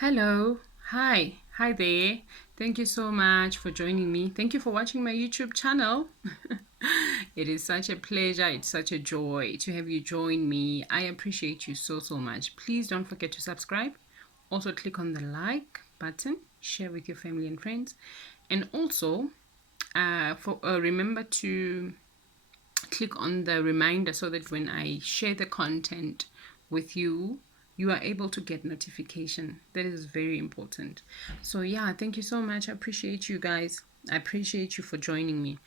Hello, hi there. Thank you so much for joining me. Thank you for watching my YouTube channel. It is such a pleasure, it's such a joy to have you join me. I appreciate you so much. Please don't forget to subscribe. Also, click on the like button, share with your family and friends, and also remember to click on the reminder so that when I share the content with you, you are able to get notification. That is very important. So yeah, thank you so much. I appreciate you guys. I appreciate you for joining me.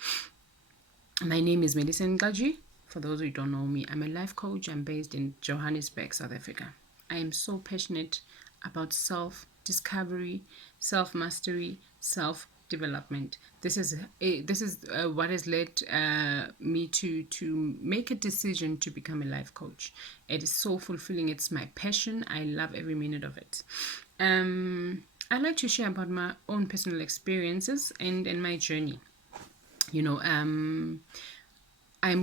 My name is Melissa Ngaji. For those who don't know me, I'm a life coach. I'm based in Johannesburg, South Africa. I am so passionate about self discovery, self mastery, self development. This is what has led me to make a decision to become a life coach. It is so fulfilling. It's my passion. I love every minute of it. I like to share about my own personal experiences and my journey. You know, I'm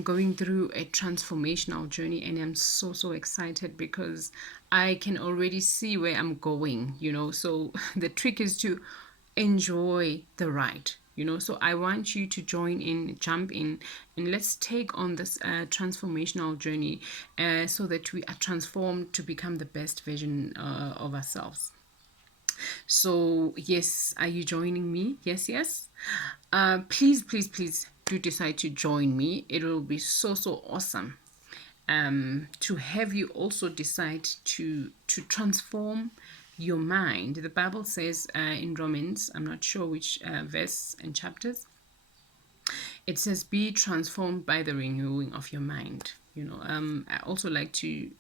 going through a transformational journey and I'm so excited because I can already see where I'm going. So the trick is to enjoy the ride. So I want you to join in, jump in, and let's take on this transformational journey so that we are transformed to become the best version of ourselves. So, yes, are you joining me? Yes. Please do decide to join me. It will be so awesome to have you also decide to transform your mind. The Bible says in Romans, I'm not sure which verse and chapters, it says, "Be transformed by the renewing of your mind." I also like to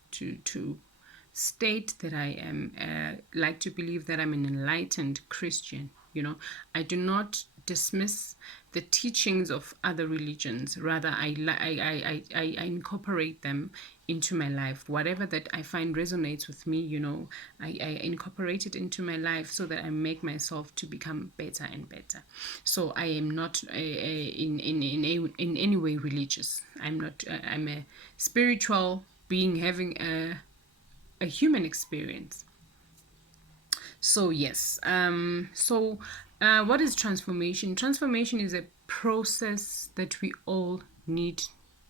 state that I am like to believe that I'm an enlightened Christian. I do not dismiss the teachings of other religions. Rather, I incorporate them into my life. Whatever that I find resonates with me, I incorporate it into my life so that I make myself to become better and better. So I am not in any way religious. I'm not. I'm a spiritual being having a human experience. So yes. What is transformation? Transformation is a process that we all need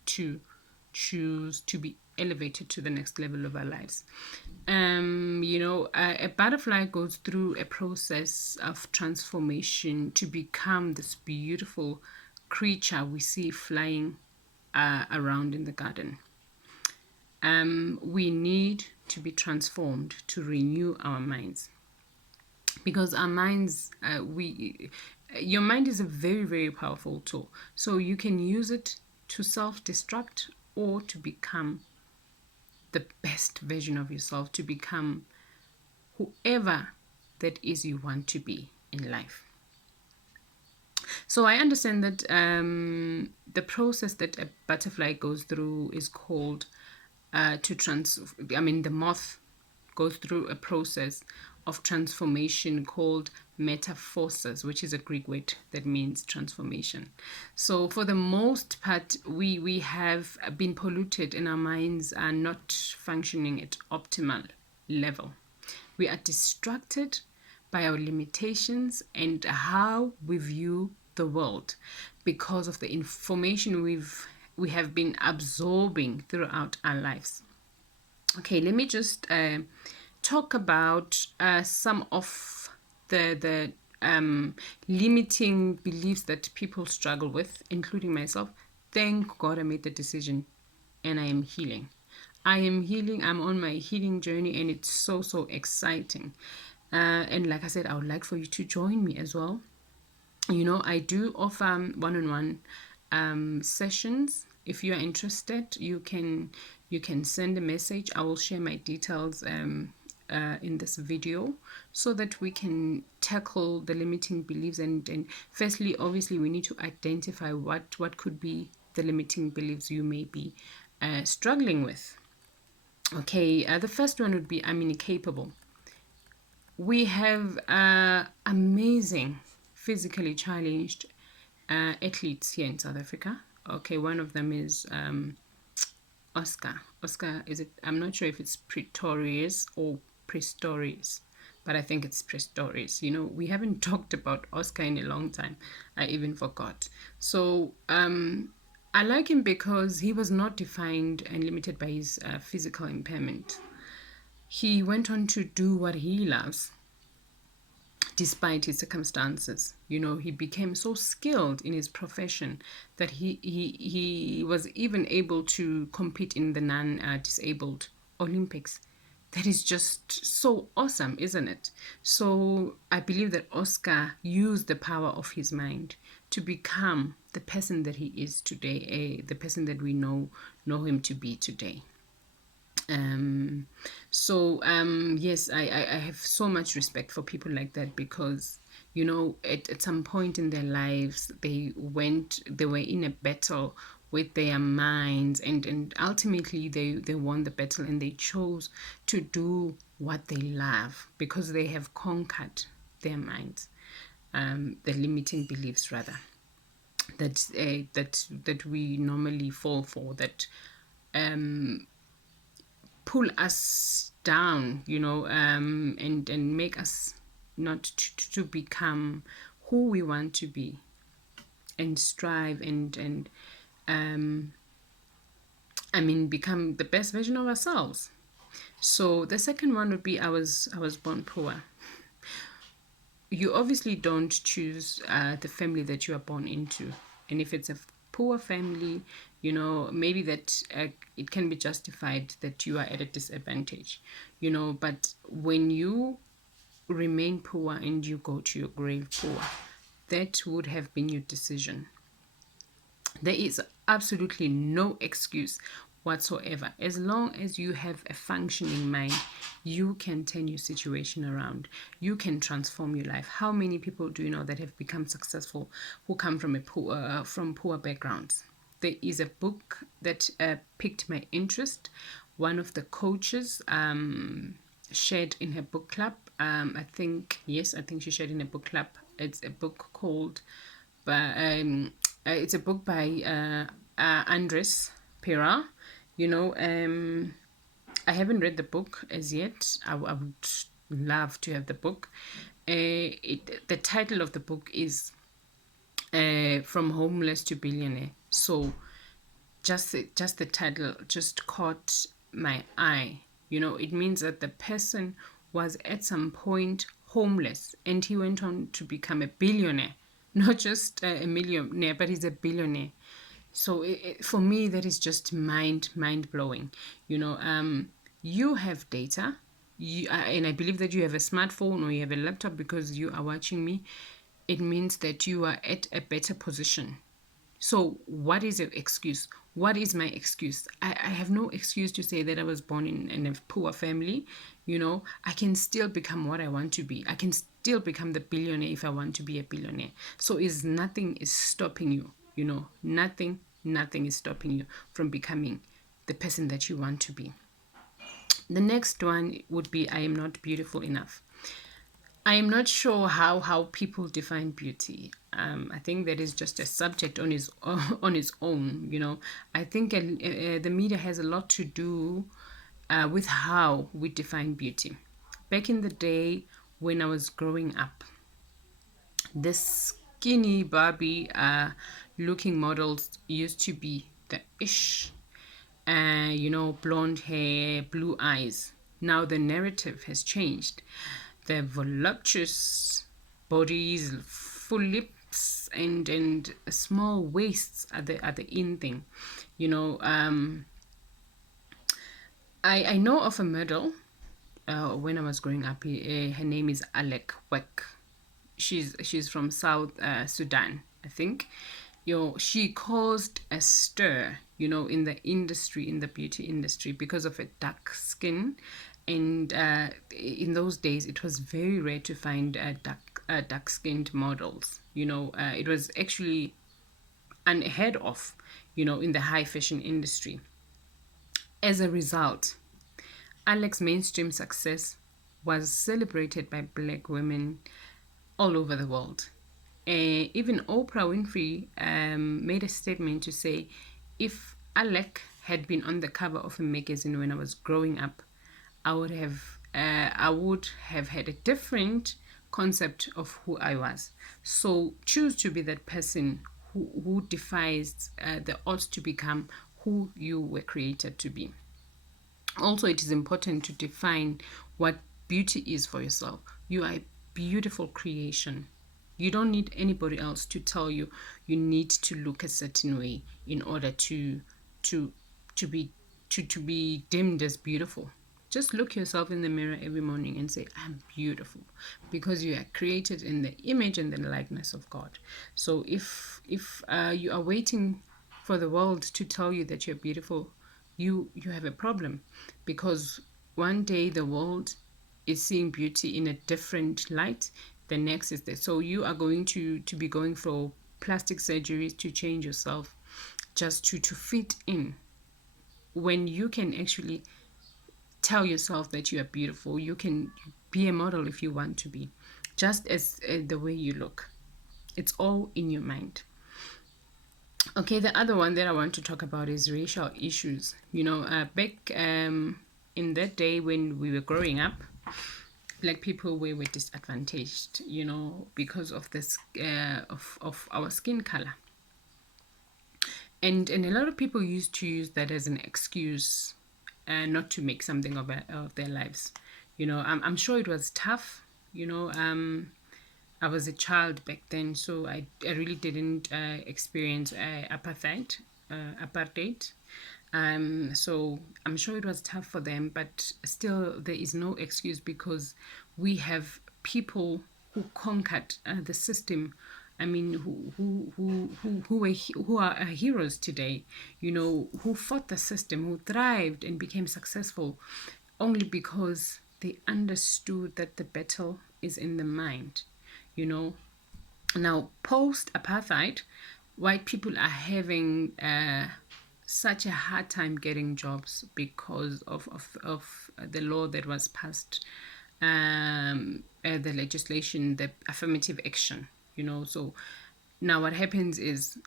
to choose to be elevated to the next level of our lives. A butterfly goes through a process of transformation to become this beautiful creature we see flying around in the garden. We need to be transformed to renew our minds, because our minds your mind is a very powerful tool, so you can use it to self-destruct or to become the best version of yourself, to become whoever that is you want to be in life. So I understand that the process that a butterfly goes through is called the moth goes through a process of transformation called metamorphosis, which is a Greek word that means transformation. So for the most part, we have been polluted and our minds are not functioning at optimal level. We are distracted by our limitations and how we view the world because of the information we have been absorbing throughout our lives. Okay, let me just talk about some of the limiting beliefs that people struggle with, including myself. Thank God I made the decision and I am healing. I am healing. I'm on my healing journey and it's so exciting. And like I said, I would like for you to join me as well. I do offer one-on-one sessions. If you are interested, you can send a message. I will share my details in this video so that we can tackle the limiting beliefs. And firstly, obviously, we need to identify what could be the limiting beliefs you may be struggling with. Okay, the first one would be I'm incapable. We have amazing physically challenged athletes here in South Africa. Okay, one of them is Oscar. Oscar, is it? I'm not sure if it's Pretorius or Pistorius, but I think it's Prestoris. We haven't talked about Oscar in a long time. I even forgot. So I like him because he was not defined and limited by his physical impairment. He went on to do what he loves despite his circumstances. He became so skilled in his profession that he was even able to compete in the non-disabled Olympics. That is just so awesome, isn't it? So I believe that Oscar used the power of his mind to become the person that he is today, the person that we know him to be today. Yes, I have so much respect for people like that because at some point in their lives they were in a battle with their minds, and ultimately they won the battle, and they chose to do what they love because they have conquered their minds, the limiting beliefs rather, that we normally fall for, that pull us down, and make us not to become who we want to be, and strive and become the best version of ourselves. So the second one would be, I was born poor. You obviously don't choose the family that you are born into, and if it's a poor family, maybe that it can be justified that you are at a disadvantage, but when you remain poor and you go to your grave poor, that would have been your decision. There is absolutely no excuse whatsoever. As long as you have a functioning mind, you can turn your situation around. You can transform your life. How many people do you know that have become successful who come from poor backgrounds? There is a book that piqued my interest. One of the coaches shared in her book club. I think she shared in a book club. It's a book called it's a book by Andres Pera. I haven't read the book as yet. I would love to have the book. The title of the book is From Homeless to Billionaire. So just the title just caught my eye. It means that the person was at some point homeless, and he went on to become a billionaire. Not just a millionaire, but he's a billionaire. So for me, that is just mind blowing. You have data, and I believe that you have a smartphone or you have a laptop because you are watching me. It means that you are at a better position. So what is your excuse? What is my excuse? I have no excuse to say that I was born in a poor family. I can still become what I want to be. I can still become the billionaire if I want to be a billionaire. So nothing is stopping you. Nothing is stopping you from becoming the person that you want to be. The next one would be, I am not beautiful enough. I am not sure how people define beauty. I think that is just a subject on its own. I think the media has a lot to do with how we define beauty. Back in the day when I was growing up, the skinny Barbie looking models used to be the ish, blonde hair, blue eyes. Now the narrative has changed. The voluptuous bodies, full lips, and small waists are the in thing. I know of a model. When I was growing up, her name is Alec Weck. She's from South Sudan, I think. She caused a stir, in the industry, in the beauty industry, because of a dark skin. And in those days, it was very rare to find dark-skinned models. It was actually unheard of, in the high fashion industry. As a result, Alex's mainstream success was celebrated by black women all over the world. Even Oprah Winfrey made a statement to say, if Alec had been on the cover of a magazine when I was growing up, I would have I would have had a different concept of who I was. So choose to be that person who defies the odds to become who you were created to be. Also, it is important to define what beauty is for yourself. You are a beautiful creation. You don't need anybody else to tell you you need to look a certain way in order to to be to be deemed as beautiful. Just look yourself in the mirror every morning and say, I'm beautiful, because you are created in the image and the likeness of God. So if you are waiting for the world to tell you that you're beautiful, you have a problem, because one day the world is seeing beauty in a different light. The next is that, so you are going to be going for plastic surgeries to change yourself just to fit in, when you can actually tell yourself that you are beautiful. You can be a model if you want to be, just as the way you look. It's all in your mind. Okay, the other one that I want to talk about is racial issues. Back in that day when we were growing up, black people were disadvantaged, because of this of our skin color. And a lot of people used to use that as an excuse not to make something of their lives. I'm sure it was tough. I was a child back then, so I really didn't experience apartheid. So I'm sure it was tough for them, but still there is no excuse, because we have people who conquered the system. I mean, who are heroes today, who fought the system, who thrived and became successful, only because they understood that the battle is in the mind, you know. Now, post apartheid, white people are having such a hard time getting jobs because of the law that was passed, the legislation, the affirmative action, So now what happens is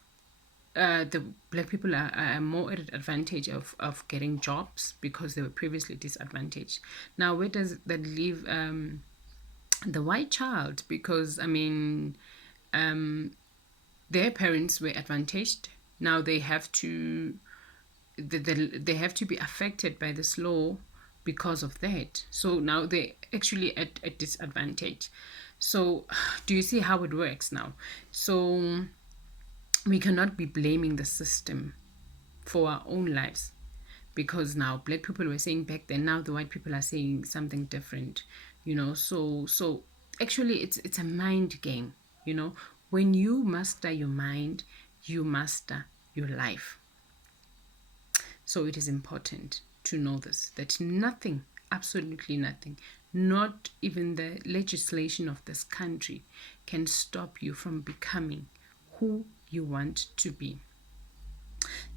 the black people are more at an advantage of getting jobs, because they were previously disadvantaged. Now, where does that leave the white child? Because, I mean, their parents were advantaged. Now they have to they have to be affected by this law because of that. So now they're actually at a disadvantage. So do you see how it works now? So we cannot be blaming the system for our own lives, because now black people were saying back then, now the white people are saying something different, so actually it's a mind game. When you master your mind, you master your life. So it is important to know this, that nothing, absolutely nothing, not even the legislation of this country, can stop you from becoming who you want to be.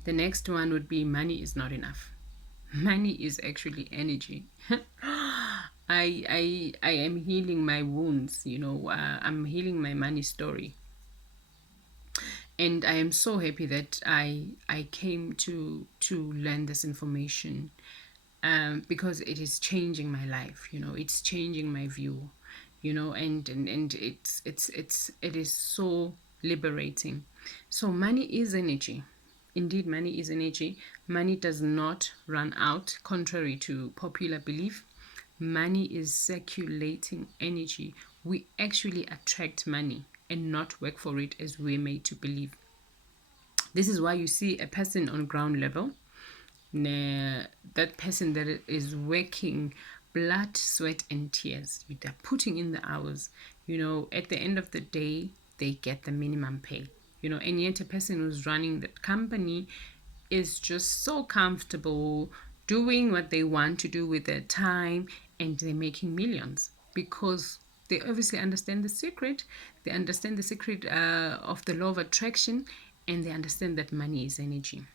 The next one would be, money is not enough. Money is actually energy. I am healing my wounds, I'm healing my money story. And I am so happy that I came to learn this information, because it is changing my life. It's changing my view, and it is so liberating. So money is energy. Indeed, money is energy. Money does not run out, contrary to popular belief. Money is circulating energy. We actually attract money and not work for it as we're made to believe. This is why you see a person on ground level, that person that is working blood, sweat, and tears. They're putting in the hours. At the end of the day, they get the minimum pay. And yet a person who's running that company is just so comfortable doing what they want to do with their time, and they're making millions, because they obviously understand the secret. They understand the secret of the law of attraction, and they understand that money is energy.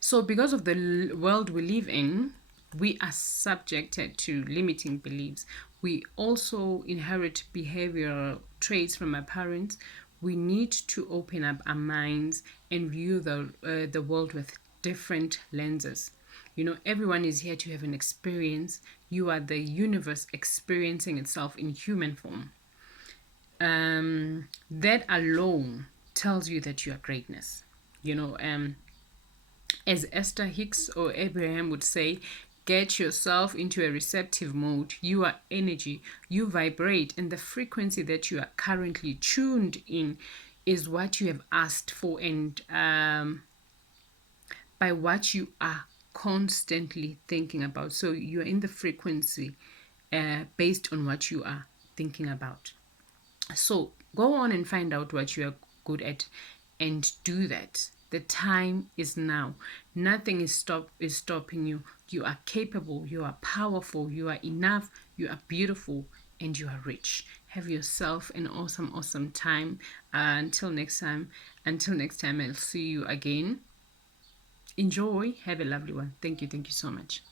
So because of the world we live in, we are subjected to limiting beliefs. We also inherit behavioral traits from our parents. We need to open up our minds and view the world with different lenses. You know, everyone is here to have an experience. You are the universe experiencing itself in human form. That alone tells you that you are greatness. You know, as Esther Hicks or Abraham would say, get yourself into a receptive mode. You are energy, you vibrate, and the frequency that you are currently tuned in is what you have asked for, and by what you are constantly thinking about. So you're in the frequency based on what you are thinking about. So go on and find out what you are good at and do that. The time is now. Nothing is stopping you. You are capable, you are powerful, you are enough, you are beautiful, and you are rich. Have yourself an awesome, awesome time. Until next time, I'll see you again. Enjoy. Have a lovely one. Thank you. Thank you so much.